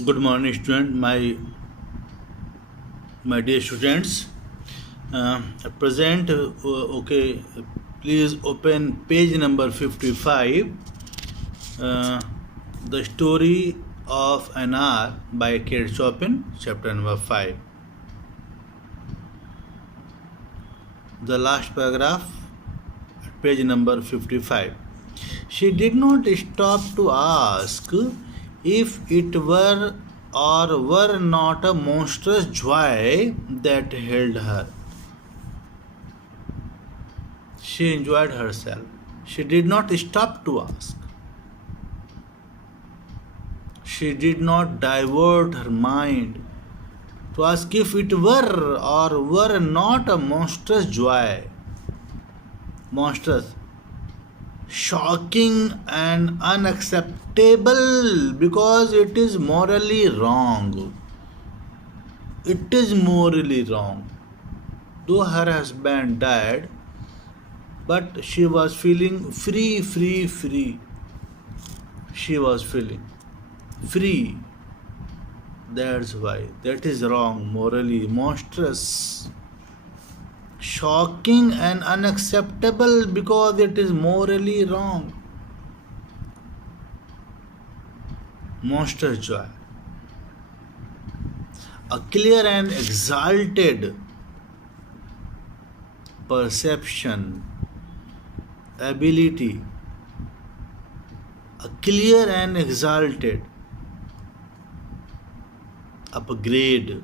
Good morning, student. My dear students. Present. Okay. Please open page number 55. Uh, the story of an hour by Kate Chopin, chapter number 5. The last paragraph, page number 55. She did not stop to ask if it were or were not a monstrous joy that held her. She enjoyed herself. She did not stop to ask. She did not divert her mind to ask if it were or were not a monstrous joy. Monstrous, shocking and unacceptable because it is morally wrong. It is morally wrong. Though her husband died, but she was feeling free. She was feeling free. That's why. That is wrong, morally monstrous. Shocking and unacceptable because it is morally wrong. Monstrous joy. A clear and exalted perception, ability, a clear and exalted upgrade,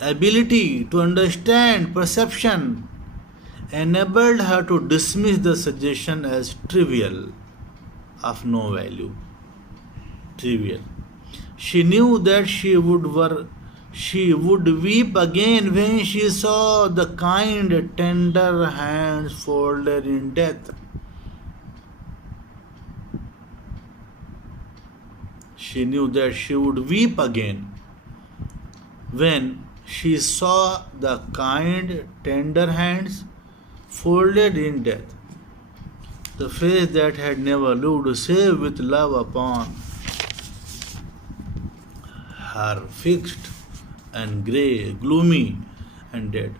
ability to understand perception enabled her to dismiss the suggestion as trivial, of no value. Trivial. She knew that she would weep again when she saw the kind, tender hands folded in death. She knew that she would weep again when she saw the kind, tender hands folded in death. The face that had never looked save with love upon her, fixed and grey, gloomy and dead.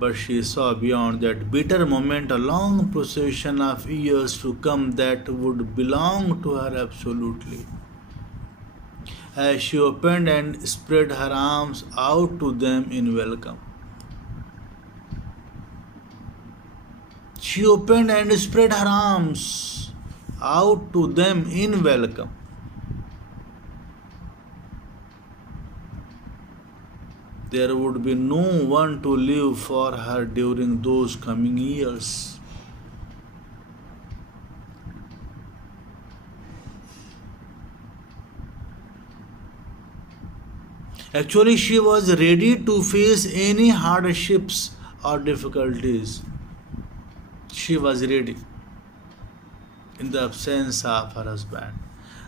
But she saw beyond that bitter moment a long procession of years to come that would belong to her absolutely. As she opened and spread her arms out to them in welcome. She opened and spread her arms out to them in welcome. There would be no one to live for her during those coming years. Actually, she was ready to face any hardships or difficulties. She was ready in the absence of her husband.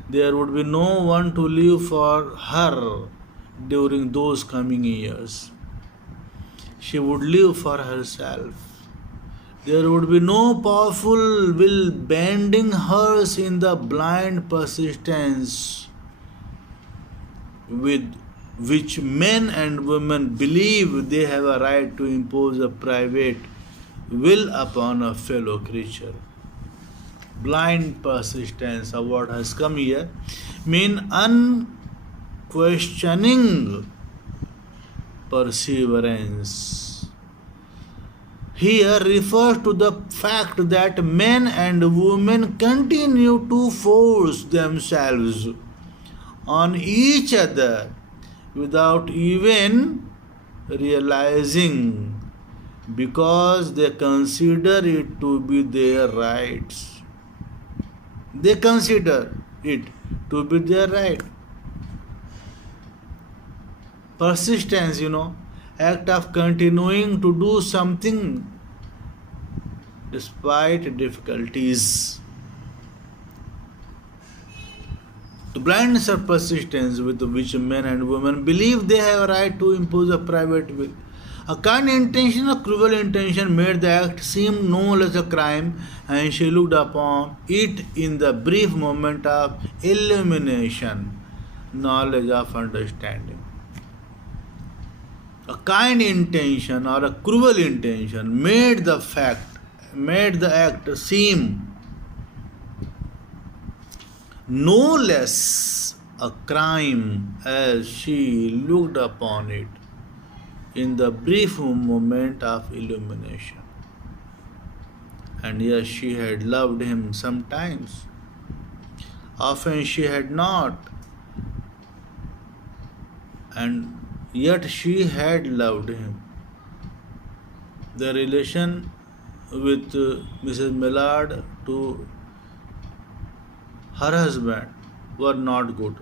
There would be no one to live for her during those coming years. She would live for herself. There would be no powerful will bending hers in the blind persistence with which men and women believe they have a right to impose a private will upon a fellow creature. Blind persistence, a word has come here, mean unquestioning perseverance. Here refers to the fact that men and women continue to force themselves on each other without even realizing, because they consider it to be their rights. They consider it to be their right. Persistence, act of continuing to do something despite difficulties. The blindness of persistence with which men and women believe they have a right to impose a private will A kind intention or cruel intention made the act seem no less a crime, and she looked upon it in the brief moment of illumination, knowledge of understanding. A kind intention or a cruel intention made the act seem no less a crime as she looked upon it in the brief moment of illumination. And yes, she had loved him sometimes, often she had not, and yet she had loved him. The relation with Mrs. Millard to her husband were not good.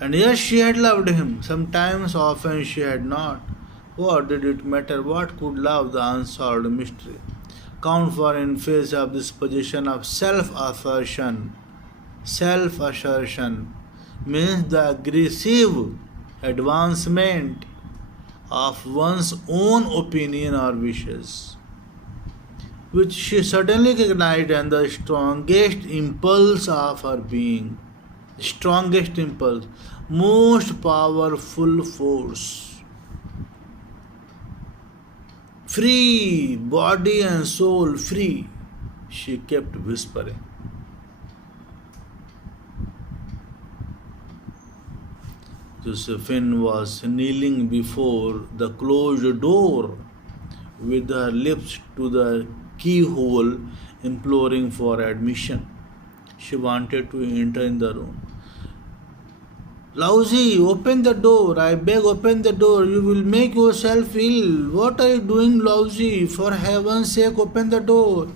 And yes, she had loved him. Sometimes, often she had not. What did it matter? What could love the unsolved mystery? Count for in face of this position of self-assertion. Self-assertion means the aggressive advancement of one's own opinion or wishes, which she suddenly recognized and the strongest impulse of her being, strongest impulse, most powerful force. Free, body and soul free, she kept whispering. Josephine was kneeling before the closed door with her lips to the keyhole, imploring for admission. She wanted to enter in the room. Lousy, open the door. I beg, open the door. You will make yourself ill. What are you doing, Lousy? For heaven's sake, open the door.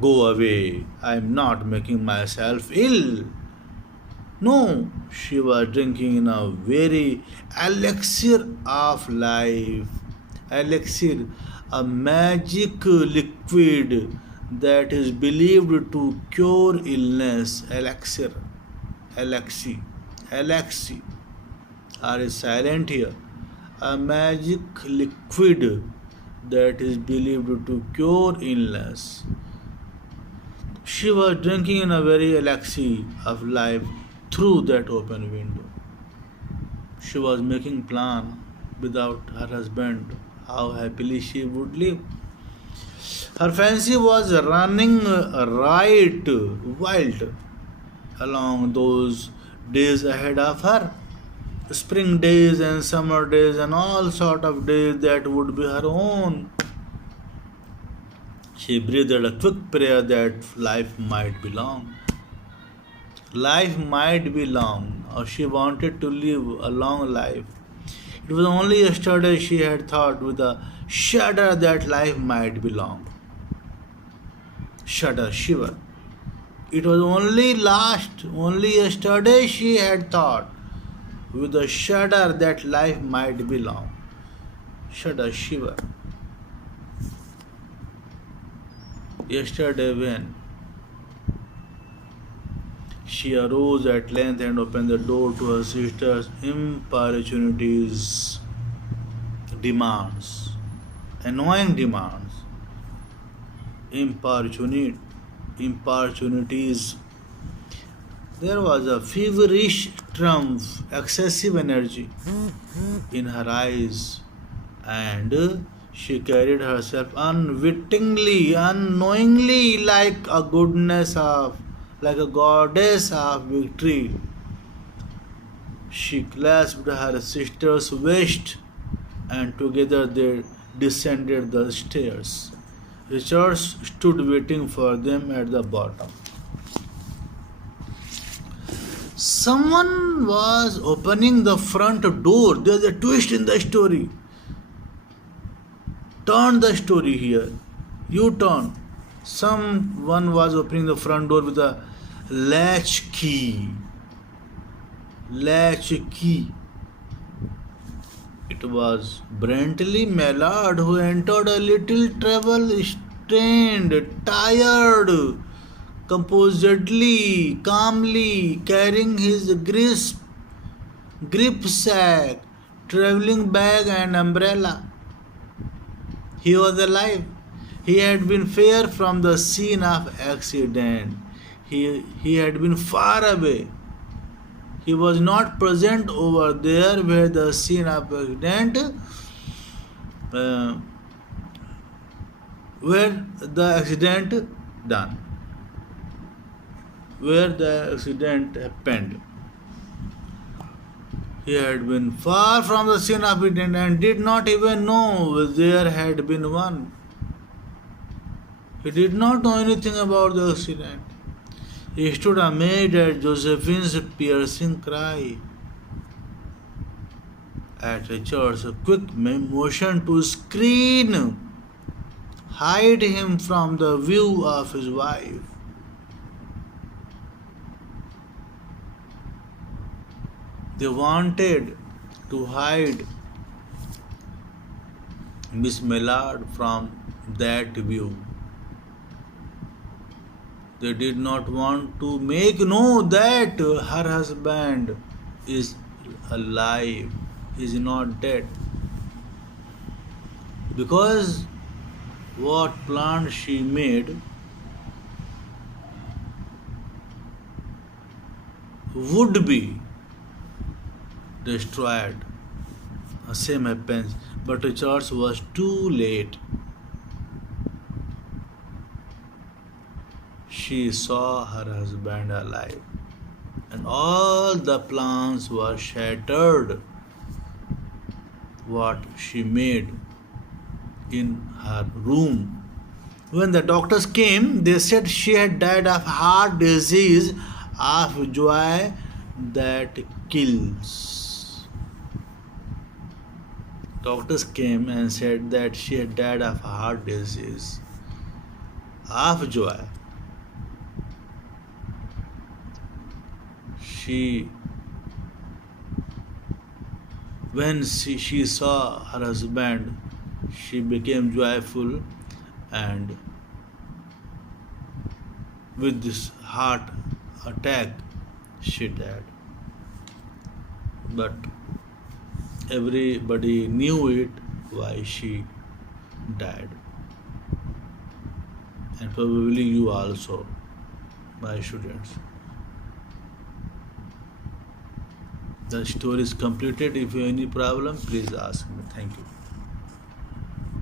Go away. I am not making myself ill. No, she was drinking in a very elixir of life. Elixir, a magic liquid that is believed to cure illness. Elixir, elixir, elixir are silent here. A magic liquid that is believed to cure illness. She was drinking in a very elixir of life through that open window. She was making plan without her husband how happily she would live. Her fancy was running right wild along those days ahead of her. Spring days and summer days and all sort of days that would be her own. She breathed a quick prayer that life might be long. Life might be long, or she wanted to live a long life. It was only yesterday she had thought with a shudder that life might be long. Shudder, shiver. It was only yesterday she had thought with a shudder that life might be long. Shudder, shiver. Yesterday when she arose at length and opened the door to her sister's importunities, demands, annoying demands, importunities. There was a feverish triumph, excessive energy in her eyes, and she carried herself unwittingly, unknowingly, like a goddess of victory. She clasped her sister's waist, and together they descended the stairs. Richard stood waiting for them at the bottom. Someone was opening the front door. There's a twist in the story. Turn the story here. You turn. Someone was opening the front door with a latch key. Latch key. It was Brantley Mallard who entered a little travel-stained, tired, composedly, calmly, carrying his grip sack, traveling bag and umbrella. He was alive. He had been far from the scene of accident. He had been far away. He was not present over there where the scene of accident, uh, where the accident done, where the accident happened. He had been far from the scene of accident and did not even know there had been one. He did not know anything about the accident. He stood amazed at Josephine's piercing cry. At Richard's quick motion to screen, hide him from the view of his wife. They wanted to hide Miss Millard from that view. They did not want to make know that her husband is alive, is not dead. Because what plan she made would be destroyed. The same happens, but Richards was too late. She saw her husband alive, and all the plans were shattered. What she made in her room. When the doctors came, they said she had died of heart disease, of joy that kills. Doctors came and said that she had died of heart disease, of joy. When she saw her husband, she became joyful, and with this heart attack, she died. But everybody knew it, why she died. And probably you also, my students. The story is completed. If you have any problem, please ask me. Thank you.